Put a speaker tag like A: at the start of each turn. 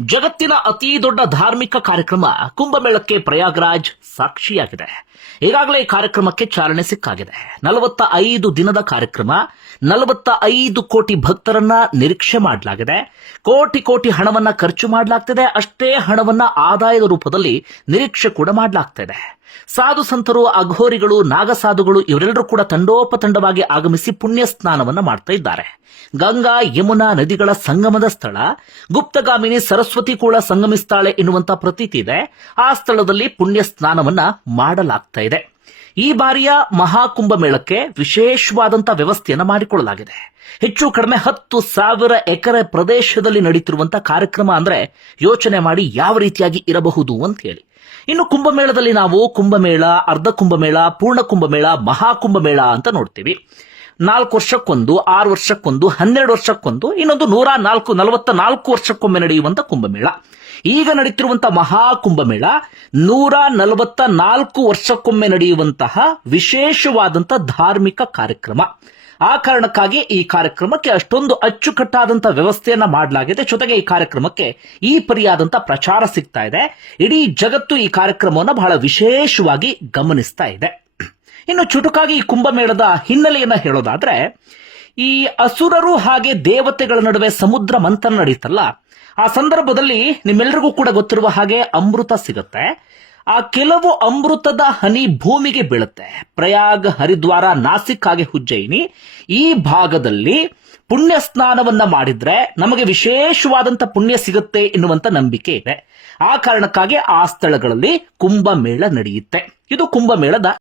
A: ಜಗತ್ತಿನ ಅತಿ ದೊಡ್ಡ ಧಾರ್ಮಿಕ ಕಾರ್ಯಕ್ರಮ ಕುಂಭಮೇಳಕ್ಕೆ ಪ್ರಯಾಗ್ರಾಜ್ ಸಾಕ್ಷಿಯಾಗಿದೆ. ಈಗಾಗಲೇ ಈ ಕಾರ್ಯಕ್ರಮಕ್ಕೆ ಚಾಲನೆ ಸಿಕ್ಕಾಗಿದೆ. ನಲವತ್ತ ಐದು ದಿನದ ಕಾರ್ಯಕ್ರಮ, ನಲವತ್ತ ಐದು ಕೋಟಿ ಭಕ್ತರನ್ನ ನಿರೀಕ್ಷೆ ಮಾಡಲಾಗಿದೆ. ಕೋಟಿ ಕೋಟಿ ಹಣವನ್ನ ಖರ್ಚು ಮಾಡಲಾಗ್ತಿದೆ. ಅಷ್ಟೇ ಹಣವನ್ನ ಆದಾಯದ ರೂಪದಲ್ಲಿ ನಿರೀಕ್ಷೆ ಕೂಡ ಮಾಡಲಾಗ್ತಿದೆ. ಸಾಧು ಸಂತರು, ಅಘೋರಿಗಳು, ನಾಗಸಾಧುಗಳು ಇವರೆಲ್ಲರೂ ಕೂಡ ತಂಡೋಪತಂಡವಾಗಿ ಆಗಮಿಸಿ ಪುಣ್ಯ ಸ್ನಾನವನ್ನು ಮಾಡ್ತಾ ಇದ್ದಾರೆ. ಗಂಗಾ, ಯಮುನಾ ನದಿಗಳ ಸಂಗಮದ ಸ್ಥಳ. ಗುಪ್ತಗಾಮಿನಿ ಸರಸ್ವತಿ ಕೂಡ ಸಂಗಮಿಸ್ತಾಳೆ ಎನ್ನುವಂತ ಪ್ರತೀತಿ ಇದೆ. ಆ ಸ್ಥಳದಲ್ಲಿ ಪುಣ್ಯ ಸ್ನಾನವನ್ನ ಮಾಡಲಾಗ್ತಾ ಇದೆ. ಈ ಬಾರಿಯ ಮಹಾಕುಂಭ ಮೇಳಕ್ಕೆ ವಿಶೇಷವಾದಂತಹ ವ್ಯವಸ್ಥೆಯನ್ನು ಮಾಡಿಕೊಳ್ಳಲಾಗಿದೆ. ಹೆಚ್ಚು ಕಡಿಮೆ ಹತ್ತು ಸಾವಿರ ಎಕರೆ ಪ್ರದೇಶದಲ್ಲಿ ನಡೀತಿರುವಂತಹ ಕಾರ್ಯಕ್ರಮ ಅಂದ್ರೆ ಯೋಚನೆ ಮಾಡಿ ಯಾವ ರೀತಿಯಾಗಿ ಇರಬಹುದು ಅಂತ ಹೇಳಿ. ಇನ್ನು ಕುಂಭಮೇಳದಲ್ಲಿ ನಾವು ಕುಂಭಮೇಳ, ಅರ್ಧ ಕುಂಭಮೇಳ, ಪೂರ್ಣ ಕುಂಭಮೇಳ ಮಹಾಕುಂಭಮೇಳ ಅಂತ ನೋಡ್ತೀವಿ. ನಾಲ್ಕು ವರ್ಷಕ್ಕೊಂದು, ಆರು ವರ್ಷಕ್ಕೊಂದು, ಹನ್ನೆರಡು ವರ್ಷಕ್ಕೊಂದು, ಇನ್ನೊಂದು ನೂರ ನಾಲ್ಕು, ನಲವತ್ತ ನಾಲ್ಕು ವರ್ಷಕ್ಕೊಮ್ಮೆ ನಡೆಯುವಂತ ಕುಂಭಮೇಳ. ಈಗ ನಡೀತಿರುವಂತಹ ಮಹಾಕುಂಭಮೇಳ ನೂರ ನಲವತ್ತ ನಾಲ್ಕು ವರ್ಷಕ್ಕೊಮ್ಮೆ ನಡೆಯುವಂತಹ ವಿಶೇಷವಾದಂತಹ ಧಾರ್ಮಿಕ ಕಾರ್ಯಕ್ರಮ. ಆ ಕಾರಣಕ್ಕಾಗಿ ಈ ಕಾರ್ಯಕ್ರಮಕ್ಕೆ ಅಷ್ಟೊಂದು ಅಚ್ಚುಕಟ್ಟಾದಂತಹ ವ್ಯವಸ್ಥೆಯನ್ನ ಮಾಡಲಾಗಿದೆ. ಜೊತೆಗೆ ಈ ಕಾರ್ಯಕ್ರಮಕ್ಕೆ ಈ ಪರಿಯಾದಂತಹ ಪ್ರಚಾರ ಸಿಗ್ತಾ ಇದೆ. ಇಡೀ ಜಗತ್ತು ಈ ಕಾರ್ಯಕ್ರಮವನ್ನು ಬಹಳ ವಿಶೇಷವಾಗಿ ಗಮನಿಸ್ತಾ ಇದೆ. ಇನ್ನು ಚುಟುಕಾಗಿ ಈ ಕುಂಭಮೇಳದ ಹಿನ್ನೆಲೆಯನ್ನ ಹೇಳೋದಾದ್ರೆ, ಈ ಅಸುರರು ಹಾಗೆ ದೇವತೆಗಳ ನಡುವೆ ಸಮುದ್ರ ಮಂಥನ ನಡೀತಲ್ಲ, ಆ ಸಂದರ್ಭದಲ್ಲಿ ನಿಮ್ಮೆಲ್ಲರಿಗೂ ಕೂಡ ಗೊತ್ತಿರುವ ಹಾಗೆ ಅಮೃತ ಸಿಗುತ್ತೆ. ಆ ಕೆಲವು ಅಮೃತದ ಹನಿ ಭೂಮಿಗೆ ಬೀಳುತ್ತೆ. ಪ್ರಯಾಗ ಹರಿದ್ವಾರ ನಾಸಿಕ್ ಹಾಗೆ ಉಜ್ಜಯಿನಿ ಈ ಭಾಗದಲ್ಲಿ ಪುಣ್ಯ ಸ್ನಾನವನ್ನ ಮಾಡಿದ್ರೆ ನಮಗೆ ವಿಶೇಷವಾದಂತ ಪುಣ್ಯ ಸಿಗುತ್ತೆ ಎನ್ನುವಂತ ನಂಬಿಕೆ ಇದೆ. ಆ ಕಾರಣಕ್ಕಾಗಿ ಆ ಸ್ಥಳಗಳಲ್ಲಿ ಕುಂಭಮೇಳ ನಡೆಯುತ್ತೆ. ಇದು ಕುಂಭಮೇಳದ